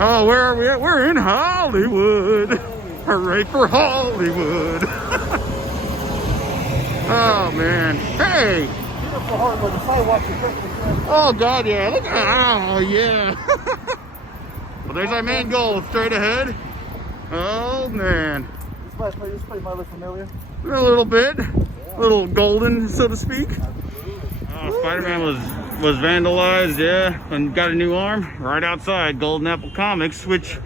Oh, where are we at? We're in Hollywood. Hooray for Hollywood. Oh, man. Hey. Oh, God, yeah. Look at, oh, yeah. Well, there's our main goal, straight ahead. Oh, man. This place might look familiar. A little bit. A little golden, so to speak. Oh, Spider-Man was vandalized, yeah, and got a new arm right outside Golden Apple Comics, which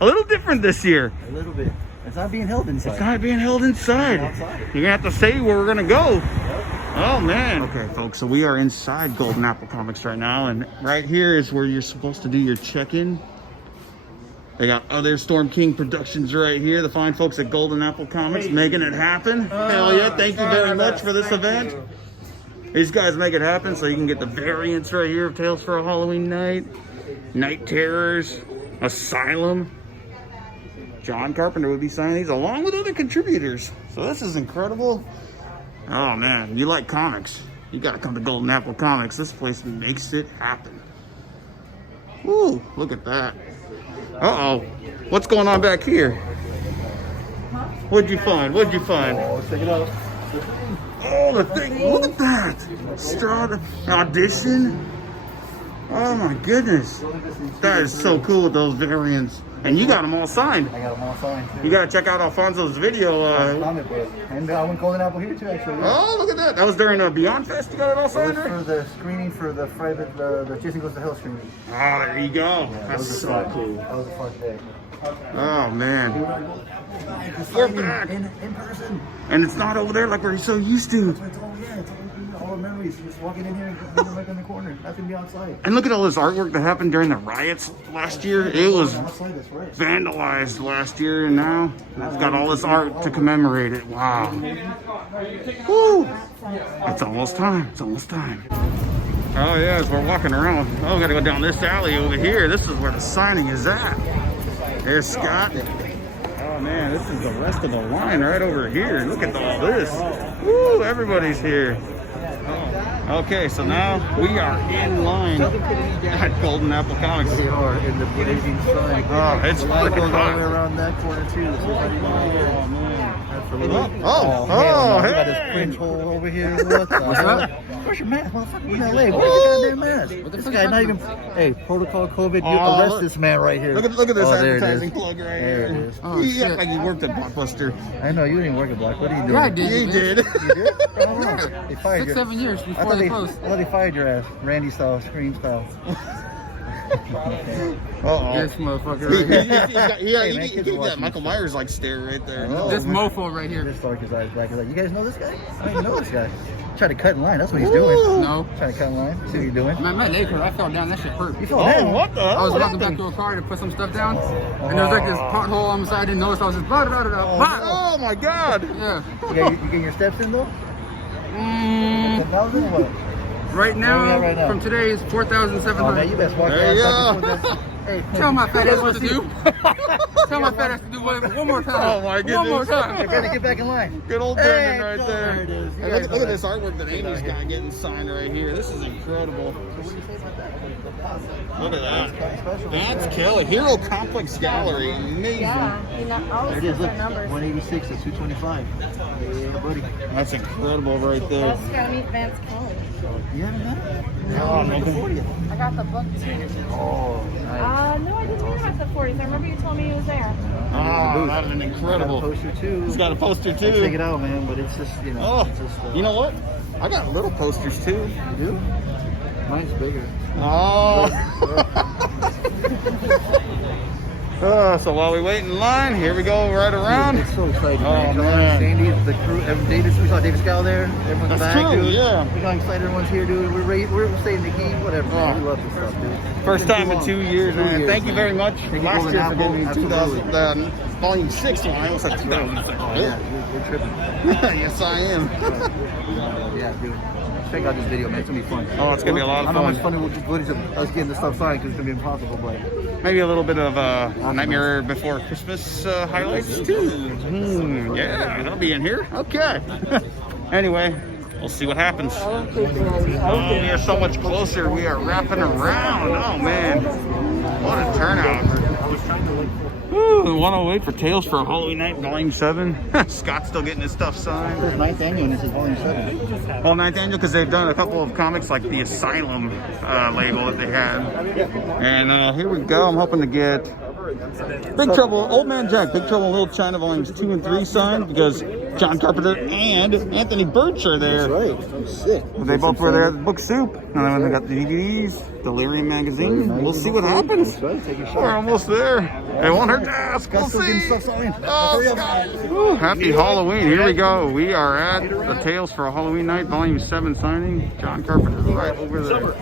a little different this year. A little bit. It's not being held inside. It's not being held inside. You're gonna have to say where we're gonna go. Yep. Oh man. Okay, folks, so we are inside Golden Apple Comics right now, and right here is where you're supposed to do your check-in. They got other Storm King Productions right here, the fine folks at Golden Apple Comics making it happen. Hell yeah, thank you very much for this event. These guys make it happen so you can get the variants right here of Tales for a Halloween Night, Night Terrors, Asylum. John Carpenter would be signing these along with other contributors. So this is incredible. Oh man, you like comics, you gotta come to Golden Apple Comics. This place makes it happen. Ooh, look at that. Uh-oh, what's going on back here? What'd you find? What'd you find? Oh, let's check it out. Oh, the thing, look at that. Strada audition. Oh my goodness. That is so cool with those variants. And you got them all signed. I got them all signed too. You gotta check out Alfonso's video. Comic book. And I went Golden Apple here too, actually. Yeah. Oh, look at that. That was during Beyond Fest. You got it all signed, It was right? for the screening for the private, the Jason Goes to Hell screening. Oh, there you go. Yeah, That's so cool. That was a fun day. Oh man. We're back. In person. And it's not over there like we're so used to. It's all the memories. Just walking in here and being right in the corner. Nothing be outside. And look at all this artwork that happened during the riots last year. It was Outside, that's right. vandalized last year, and now it's got all this art to commemorate it. Wow. Woo! It's almost time. It's almost time. Oh yeah, as we're walking around, oh, we gotta go down this alley over here. This is where the signing is at. There's Scott. Oh man, this is the rest of the line right over here. Look at all this. Woo, everybody's here. Oh. Okay, so now we are in line at Golden Apple Comics. We are in the blazing sun. Oh, it's the line freaking goes all the hot. way around that corner too. So Oh man. absolutely. Oh, hell no. hey. We got this fringe hole over here. What the hell? Where's your mask, motherfucker? We're in LA. Where's Oh. your goddamn mask? This guy not even. Hey, protocol COVID. You Oh, arrest this man right here. Look at this Oh, there it advertising is. plug right There it here. is. Oh, You shit. act like you worked at Blockbuster. I know you didn't work at Block. What are you doing? Yeah, I did. You did. You did? I don't know. They fired 6-7 you. years I before thought they closed. I thought they fired your ass, Randy style, Scream style. Uh-oh. This motherfucker He right here. got Hey, man, he kids gave are that watching Michael this Myers like stare right there. Oh, This man. mofo right here. This dark his eyes black. He's like, you guys know this guy? I didn't know this guy. Try to cut in line. That's what he's doing. No. Trying to cut in line. See what you're doing. Man, my leg hurt. I fell down. That shit hurt. You fell Oh, down. what the hell? I was What walking back happened? to a car to put some stuff down, and there was like this pothole on the side. I didn't notice. I was just blah, blah, blah, blah. Oh my God. Yeah. You getting your steps in though? Mm, 10,000 or what? right Where we at now, right now? from today is Oh man, 4,700. you best walk There you around. go. Hey, Tell my fat ass what to see- do. Tell my fat ass to do one more time. Oh my One more goodness. You better time. get back in line. Good old Hey, Brendan right there. there it is. You Hey, guys look know at that. this artwork that Amy's got getting signed right here. This is incredible. Look at that. That's Kelly. Hero Complex Gallery. Amazing. Yeah, you know, all There it these is. Look, different numbers. 186 to 225. Yeah, buddy. That's incredible right there. That's gotta meet Vance Kelly. You haven't met him? Oh, No, the man. 40th. I got the book too. Oh, nice. No, I didn't hear about the 40s. I remember you told me he was there. Oh, that's an Got a incredible. poster too. He's got a poster Check too. it out, man. But it's just, you know. Oh, it's just, you know what? I got little posters too. You do? Mine's bigger. Oh. So while we wait in line, here we go right around. It's so exciting. Oh, man. man. Sandy, the crew, Davis, we saw Davis Gal there. Everyone's That's back, true, dude. yeah. We got excited. Everyone's here, dude. We're staying in the heat, whatever. Man. Oh. We love this stuff, dude. First time in 2 years, man. years, Thank you very much. Thank you, Last Golden year for Apple. giving me Absolutely. 2000, volume 6 line. I was like 2006. Oh, yeah, you're tripping. Yes, I am. Yeah, dude. Check out this video, man. It's gonna be fun. Oh, it's gonna be a lot of I don't know how fun. much fun it will be footage of us getting this stuff signed because it's gonna be impossible, but Maybe a little bit of Nightmare Before Christmas highlights too. Yeah, that'll be in here. Okay. Anyway, we'll see what happens. Oh, we are so much closer. We are wrapping around. Oh man, what a turnout. Ooh, 108 for Tales for Halloween Night Volume 7. Scott's still getting his stuff signed. This is 9th annual and this is volume 7. Well, 9th annual because they've done a couple of comics like the Asylum label that they had. And here we go. I'm hoping to get Big Trouble, Old Man Jack, Big Trouble in Little China Volumes 2 and 3 signed because John Carpenter and Anthony Birch are there. That's right. Sick. They both were there at the Book Soup. And then they got the DVDs, Delirium Magazine. We'll see what happens. That's right. Take your shot. We're almost there. It won't hurt to ask. We'll Still getting see. stuff signed. Oh, Hurry up. Scott. Woo, happy Halloween. Here we go. We are at the Tales for a Halloween Night Volume 7 signing. John Carpenter right over there.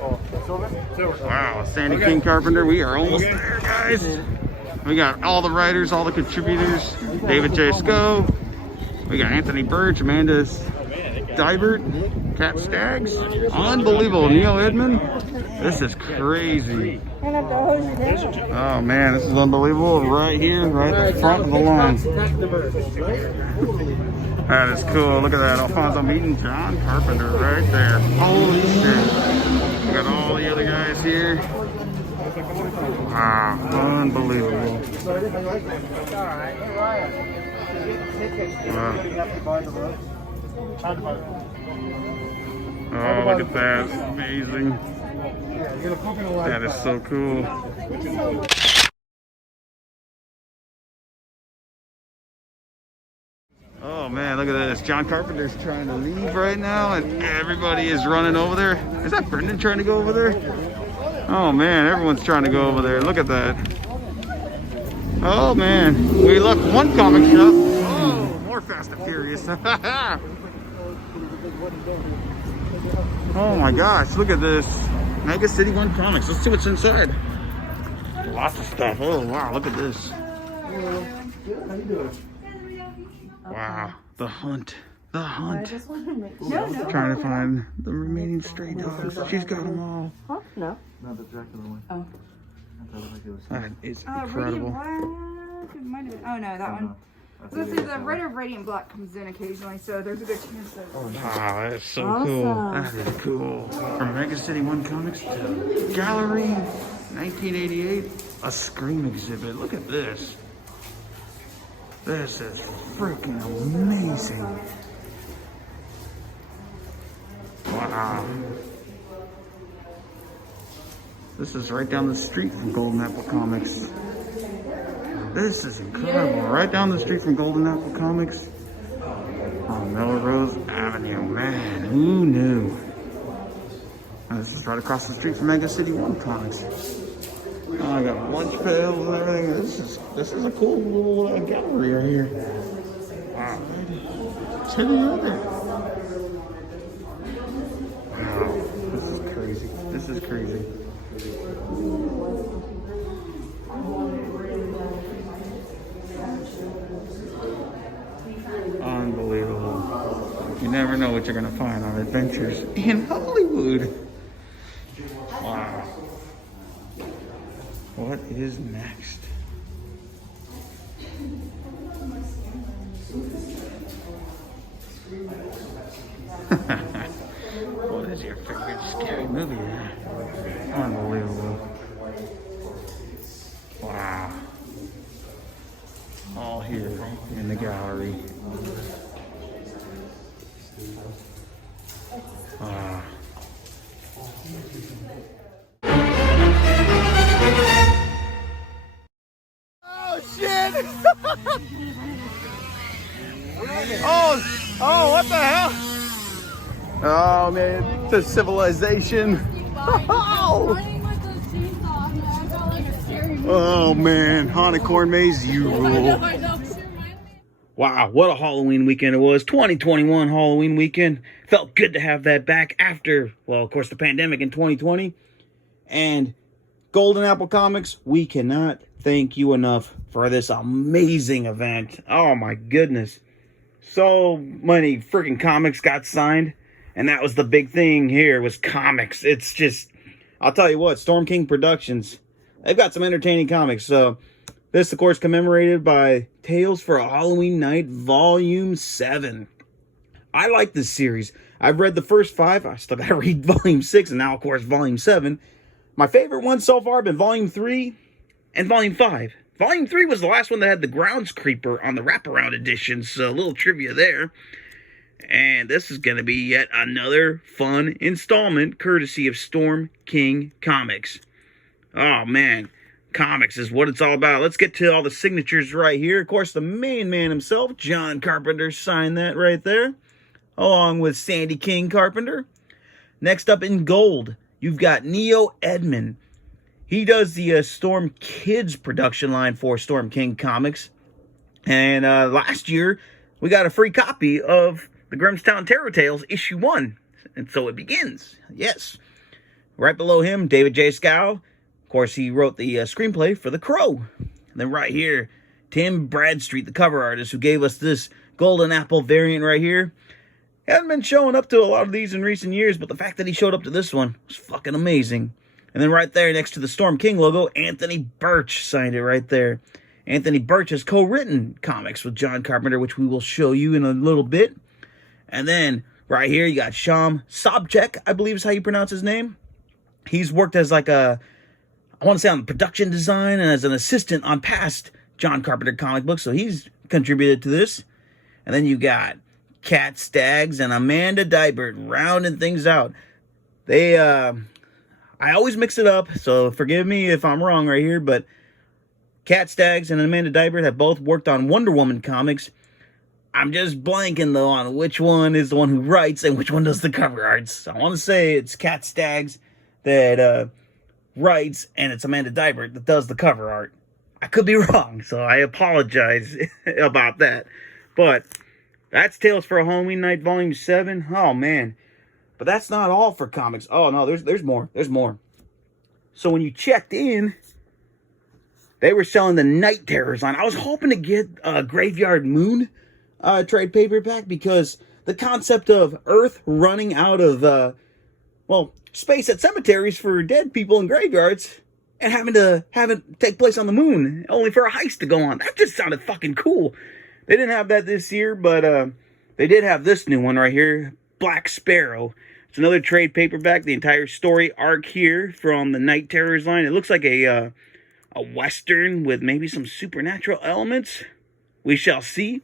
Wow, Sandy King Carpenter. We are almost there, guys. We got all the writers, all the contributors. David J. Sco. We got Anthony Birch, Amanda Dybert, Kat Staggs. Unbelievable. Neil Edmond. This is crazy. Oh man, this is unbelievable. Right here, right at the front of the line. That is cool. Look at that. Alfonso meeting John Carpenter right there. Holy shit. We got all the other guys here. Wow, unbelievable. Wow. Oh, look at that. Amazing. That is so cool. Oh man, look at this. John Carpenter's trying to leave right now and everybody is running over there. Is that Brendan trying to go over there? Oh man, everyone's trying to go over there. Look at that. Oh man, we left one comic shop. Oh, more Fast and Furious. Oh my gosh, look at this. Mega City One Comics. Let's see what's inside. Lots of stuff. Oh wow, look at this. Wow, the hunt. The hunt. Trying to find the remaining stray dogs. She's got them all. Huh? No. Not the Dracula one. Oh. That is Radiant incredible. Black. It might have been. Oh no, that one. So let's see, the writer of Radiant Black comes in occasionally, so there's a good chance that. Wow, that is so cool. That is cool. From Mega City One Comics to Gallery 1988, a Scream exhibit. Look at this. This is freaking amazing. Wow. This is right down the street from Golden Apple Comics. This is incredible. Right down the street from Golden Apple Comics on Melrose Avenue. Man, who knew? And this is right across the street from Mega City One Comics. Oh, I got lunch pails and everything. This is a cool little gallery right here. Wow. Check it out there. Wow. This is crazy. This is crazy. Unbelievable. You never know what you're going to find on Adventures in Hollywood. Wow. What is next? What is your favorite scary movie? Unbelievable. Wow. All here in the gallery. Wow. Oh shit! oh, what the hell? Oh man, it's a civilization. Oh man, Haunted Corn Maze, you rule. Wow, what a Halloween weekend it was. 2021 Halloween weekend. Felt good to have that back after, well, of course, the pandemic in 2020. And Golden Apple Comics, we cannot thank you enough for this amazing event. Oh my goodness. So many freaking comics got signed. And that was the big thing here, was comics. It's just, I'll tell you what, Storm King Productions, they've got some entertaining comics. So this, of course, commemorated by Tales for a Halloween Night Volume 7. I like this series. I've read the first 5. I still got to read Volume 6 and now, of course, Volume 7. My favorite one so far has been Volume 3. and Volume 5. Volume 3 was the last one that had the Grounds Creeper on the wraparound edition, so a little trivia there. And this is going to be yet another fun installment courtesy of Storm King Comics. Oh man, comics is what it's all about. Let's get to all the signatures right here. Of course, the main man himself, John Carpenter, signed that right there, along with Sandy King Carpenter. Next up in gold, you've got Neo Edmond. He does the Storm Kids production line for Storm King Comics. And last year, we got a free copy of the Grimmstown Terror Tales issue 1. And so it begins. Yes. Right below him, David J. Scow. Of course, he wrote the screenplay for The Crow. And then right here, Tim Bradstreet, the cover artist, who gave us this Golden Apple variant right here. He hasn't been showing up to a lot of these in recent years, but the fact that he showed up to this one was fucking amazing. And then right there next to the Storm King logo, Anthony Birch signed it right there. Anthony Birch has co-written comics with John Carpenter, which we will show you in a little bit. And then right here, you got Sham Sobchak, I believe is how you pronounce his name. He's worked as like I want to say on production design and as an assistant on past John Carpenter comic books. So he's contributed to this. And then you got Kat Staggs and Amanda Dibert rounding things out. I always mix it up, so forgive me if I'm wrong right here, but Kat Staggs and Amanda Dibert have both worked on Wonder Woman comics. I'm just blanking, though, on which one is the one who writes and which one does the cover arts. I want to say it's Kat Staggs that writes, and it's Amanda Dibert that does the cover art. I could be wrong, so I apologize about that. But that's Tales for a Halloween Night Volume 7. Oh, man. But that's not all for comics. Oh, no, there's more. There's more. So when you checked in, they were selling the Night Terrors line. I was hoping to get a Graveyard Moon trade paperback because the concept of Earth running out of, space at cemeteries for dead people in graveyards and having to have it take place on the moon, only for a heist to go on. That just sounded fucking cool. They didn't have that this year, but they did have this new one right here, Black Sparrow. It's another trade paperback, the entire story arc here from the Night Terrors line. It looks like a Western with maybe some supernatural elements. We shall see.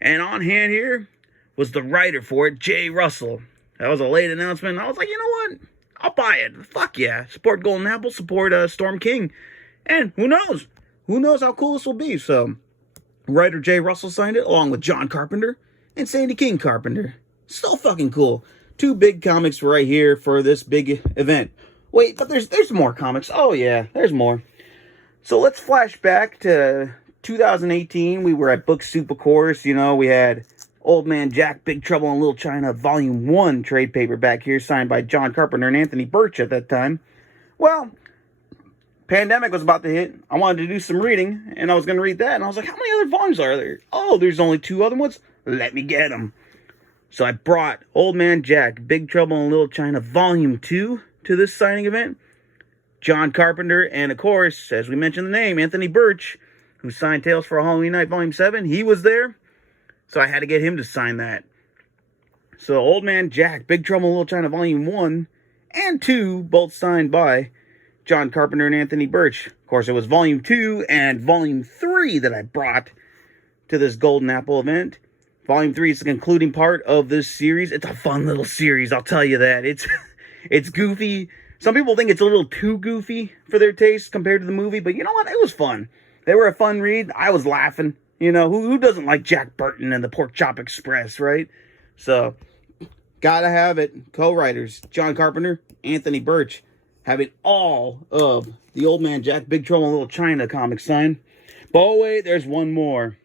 And on hand here was the writer for it, Jay Russell. That was a late announcement. I was like, you know what? I'll buy it. Fuck yeah. Support Golden Apple, support Storm King. And who knows? Who knows how cool this will be? So, writer Jay Russell signed it along with John Carpenter and Sandy King Carpenter. So fucking cool. 2 big comics right here for this big event. Wait, but there's more comics. Oh yeah, there's more. So let's flash back to 2018. We were at Book Soup, of course. You know, we had Old Man Jack, Big Trouble in Little China, Volume 1 trade paperback here, signed by John Carpenter and Anthony Birch at that time. Well, pandemic was about to hit. I wanted to do some reading, and I was going to read that. And I was like, how many other volumes are there? Oh, there's only 2 other ones? Let me get them. So I brought Old Man Jack, Big Trouble in Little China, Volume 2 to this signing event. John Carpenter, and of course, as we mentioned the name, Anthony Birch, who signed Tales for a Halloween Night Volume 7. He was there, so I had to get him to sign that. So Old Man Jack, Big Trouble in Little China, Volume 1 and 2, both signed by John Carpenter and Anthony Birch. Of course, it was Volume 2 and Volume 3 that I brought to this Golden Apple event. Volume 3 is the concluding part of this series. It's a fun little series, I'll tell you that. It's goofy. Some people think it's a little too goofy for their taste compared to the movie, but you know what? It was fun. They were a fun read. I was laughing. You know, who doesn't like Jack Burton and the Pork Chop Express, right? So, gotta have it. Co-writers, John Carpenter, Anthony Birch, having all of the Old Man Jack, Big Trouble in Little China comics signed. But oh wait, there's one more.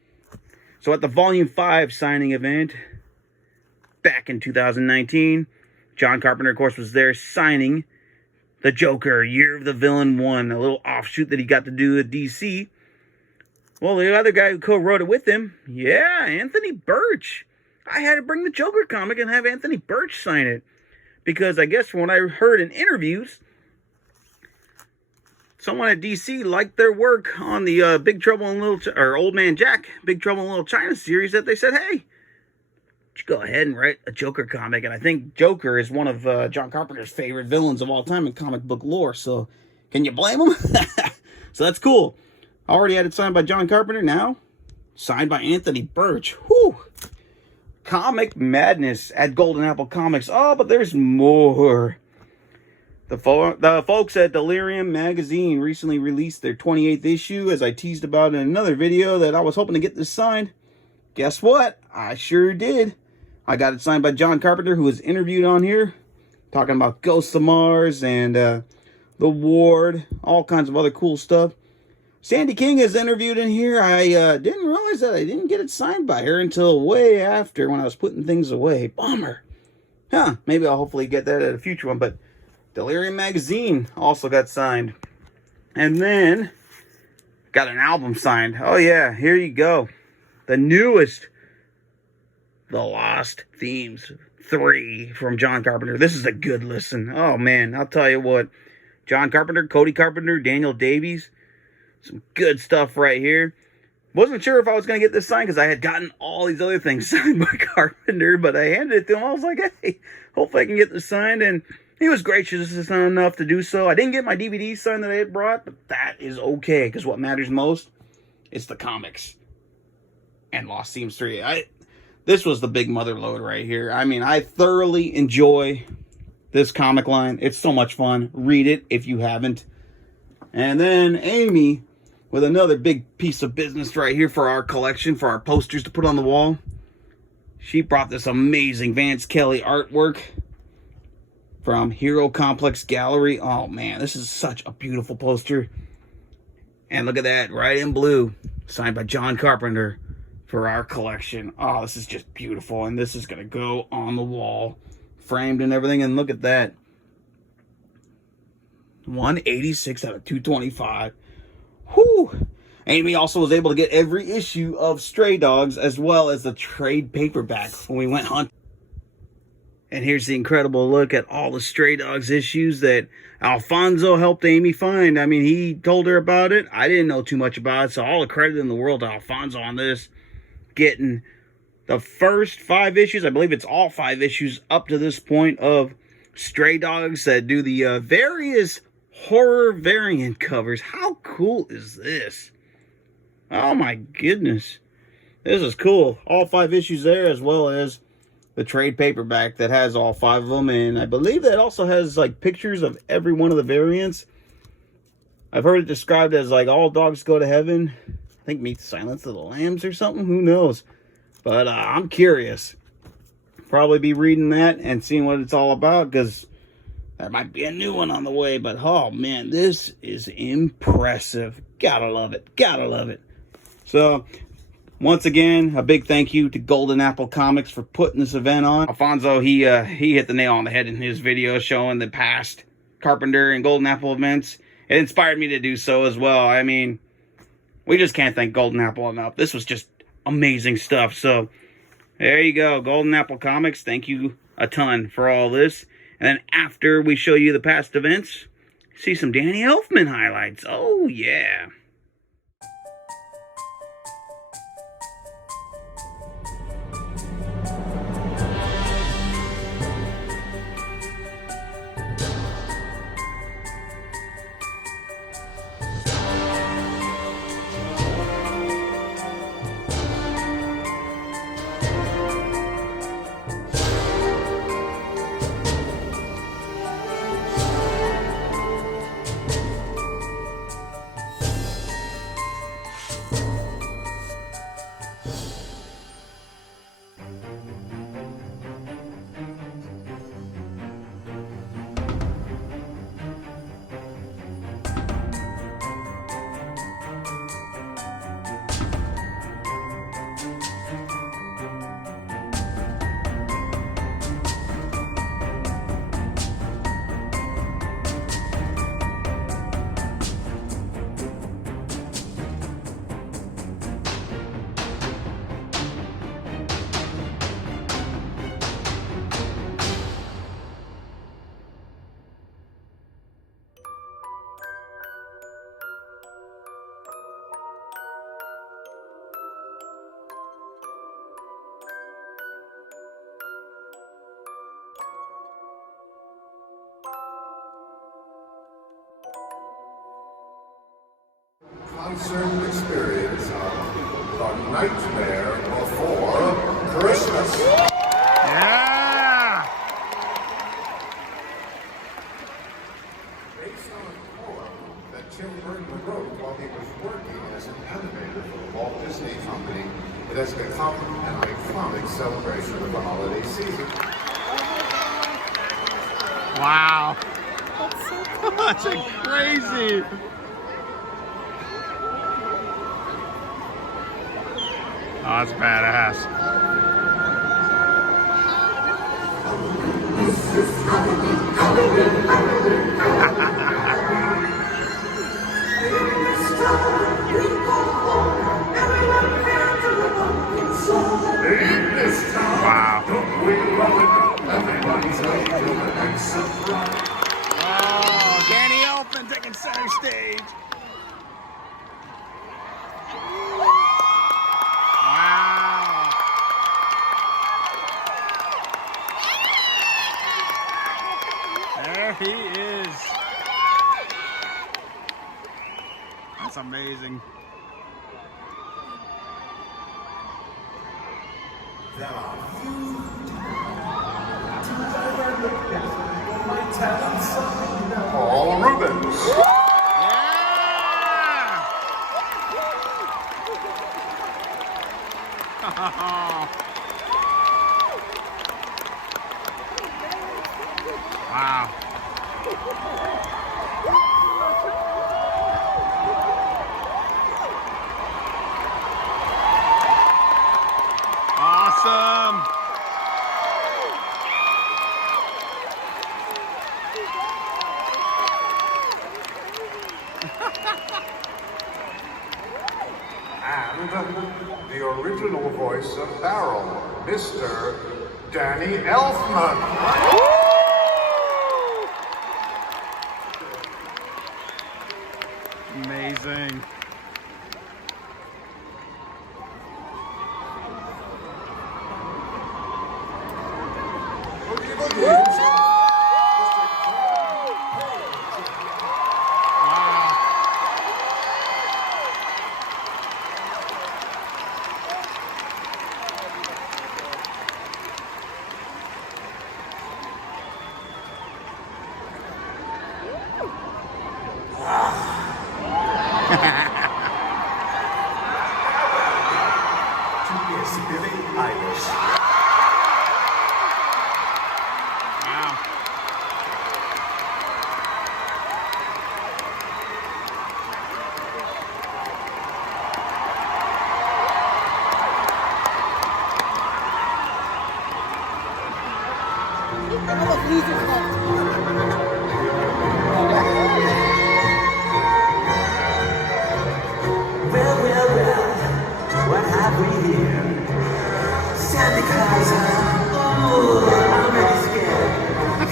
So at the Volume 5 signing event, back in 2019, John Carpenter, of course, was there signing the Joker, Year of the Villain 1, a little offshoot that he got to do at DC. Well, the other guy who co-wrote it with him, yeah, Anthony Birch. I had to bring the Joker comic and have Anthony Birch sign it. Because I guess from what I heard in interviews, someone at DC liked their work on the Big Trouble in Old Man Jack, Big Trouble in Little China series, that they said, hey, you go ahead and write a Joker comic. And I think Joker is one of John Carpenter's favorite villains of all time in comic book lore. So, can you blame him? So that's cool. I already had it signed by John Carpenter. Now, signed by Anthony Birch. Whew. Comic Madness at Golden Apple Comics. Oh, but there's more. The folks at Delirium Magazine recently released their 28th issue, as I teased about in another video that I was hoping to get this signed. Guess what? I sure did. I got it signed by John Carpenter, who was interviewed on here, talking about Ghosts of Mars and The Ward, all kinds of other cool stuff. Sandy King is interviewed in here. I didn't realize that I didn't get it signed by her until way after, when I was putting things away. Bummer. Huh, maybe I'll hopefully get that at a future one, but Delirium Magazine also got signed. And then got an album signed. Oh yeah, here you go. The newest, The Lost Themes 3 from John Carpenter. This is a good listen. Oh man, I'll tell you what. John Carpenter, Cody Carpenter, Daniel Davies. Some good stuff right here. Wasn't sure if I was going to get this signed because I had gotten all these other things signed by Carpenter, but I handed it to him. I was like, hey, hopefully I can get this signed, and he was gracious enough to do so. I didn't get my DVD signed that I had brought, but that is okay, because what matters most is the comics. And Lost Themes 3. This was the big mother load right here. I mean, I thoroughly enjoy this comic line. It's so much fun. Read it if you haven't. And then Amy, with another big piece of business right here for our collection, for our posters to put on the wall. She brought this amazing Vance Kelly artwork from Hero Complex Gallery. Oh man, this is such a beautiful poster. And look at that, right in blue, signed by John Carpenter for our collection. Oh, this is just beautiful. And this is going to go on the wall, framed and everything. And look at that. 186 out of 225. Whew. Amy also was able to get every issue of Stray Dogs, as well as the trade paperback when we went hunting. And here's the incredible look at all the Stray Dogs issues that Alfonso helped Amy find. I mean, he told her about it. I didn't know too much about it, so all the credit in the world to Alfonso on this. Getting the first 5 issues, I believe it's all 5 issues up to this point, of Stray Dogs that do the various horror variant covers. How cool is this? Oh my goodness. This is cool. All 5 issues there, as well as the trade paperback that has all 5 of them. And I believe that also has like pictures of every one of the variants. I've heard it described as like All Dogs Go to Heaven. I think Meet the Silence of the Lambs or something. Who knows? But I'm curious. Probably be reading that and seeing what it's all about, because there might be a new one on the way. But oh man, this is impressive. Gotta love it. Gotta love it. So once again, a big thank you to Golden Apple Comics for putting this event on. Alfonso, he hit the nail on the head in his video showing the past Carpenter and Golden Apple events. It inspired me to do so as well. I mean, we just can't thank Golden Apple enough. This was just amazing stuff. So there you go, Golden Apple Comics. Thank you a ton for all this. And then after we show you the past events, see some Danny Elfman highlights. Oh yeah. uncertain experience of the nightmare before Christmas. Yeah! Based on a poem that Tim Burton wrote while he was working as an animator for the Walt Disney Company, it has become an iconic celebration of the holiday season. Wow. That's crazy. Oh, that's badass. Wow. Oh, Danny Elfman taking center stage. Wow. There he is. That's amazing. Paul Rubens. Wow. Awesome. And the original voice of Barrel, Mr. Danny Elfman. Amazing. What have we here? Santa Claus, ooh, I'm really scared.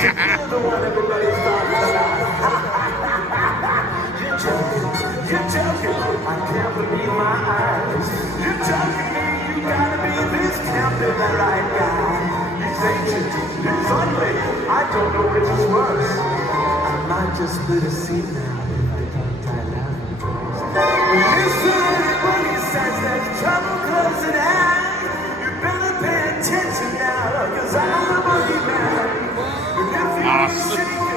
You're the one everybody's talking about. You're joking, I can't believe my eyes. You're joking me, you gotta be this can't be the right guy. He's ancient, he's ugly, I don't know which is worse. I might just split a seat now if I don't tie down. Listen, when he says there's trouble close at hand, you better pay attention now, cause I'm the boogeyman. And if you shake